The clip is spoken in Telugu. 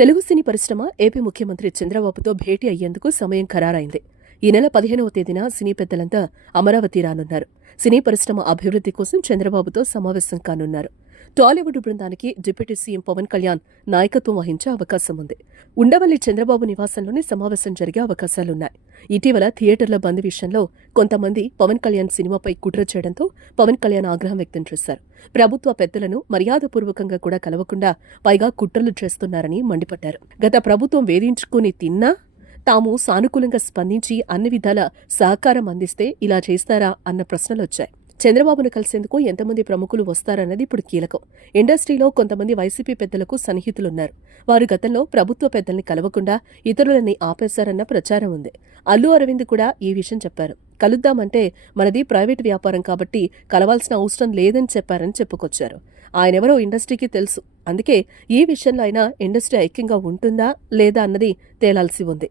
తెలుగు సినీ పరిశ్రమ ఏపీ ముఖ్యమంత్రి చంద్రబాబుతో భేటీ అయ్యేందుకు సమయం ఖరారైంది. ఈ నెల పదిహేనవ తేదీన సినీ పెద్దలంతా అమరావతి రానున్నారు. సినీ పరిశ్రమ అభివృద్ధి కోసం చంద్రబాబుతో సమావేశం కానున్నారు. టాలీవుడ్ బృందానికి డిప్యూటీ సీఎం పవన్ కళ్యాణ్ నాయకత్వం వహించే అవకాశం ఉంది. ఉండవల్లి చంద్రబాబు నివాసంలోనే సమావేశం జరిగే అవకాశాలున్నాయి. ఇటీవల థియేటర్ల బంద్ విషయంలో కొంతమంది పవన్ కళ్యాణ్ సినిమాపై కుట్ర చేయడంతో పవన్ కళ్యాణ్ ఆగ్రహం వ్యక్తం చేశారు. ప్రభుత్వ పెద్దలను మర్యాదపూర్వకంగా కూడా కలవకుండా పైగా కుట్రలు చేస్తున్నారని మండిపడ్డారు. గత ప్రభుత్వం వేధించుకుని తిన్నా తాము సానుకూలంగా స్పందించి అన్ని విధాల సహకారం అందిస్తే ఇలా చేస్తారా అన్న ప్రశ్నలొచ్చాయి చంద్రబాబును కలిసేందుకు ఎంతమంది ప్రముఖులు వస్తారన్నది ఇప్పుడు కీలకం. ఇండస్ట్రీలో కొంతమంది వైసీపీ పెద్దలకు సన్నిహితులున్నారు. వారు గతంలో ప్రభుత్వ పెద్దల్ని కలవకుండా ఇతరులని ఆపేశారన్న ప్రచారం ఉంది. అల్లు అరవింద్ కూడా ఈ విషయం చెప్పారు. కలుద్దామంటే మనది ప్రైవేట్ వ్యాపారం కాబట్టి కలవాల్సిన అవసరం లేదని చెప్పారని చెప్పుకొచ్చారు. ఆయనెవరో ఇండస్ట్రీకి తెలుసు. అందుకే ఈ విషయంలో అయినా ఇండస్ట్రీ ఐక్యంగా ఉంటుందా లేదా అన్నది తేలాల్సి ఉంది.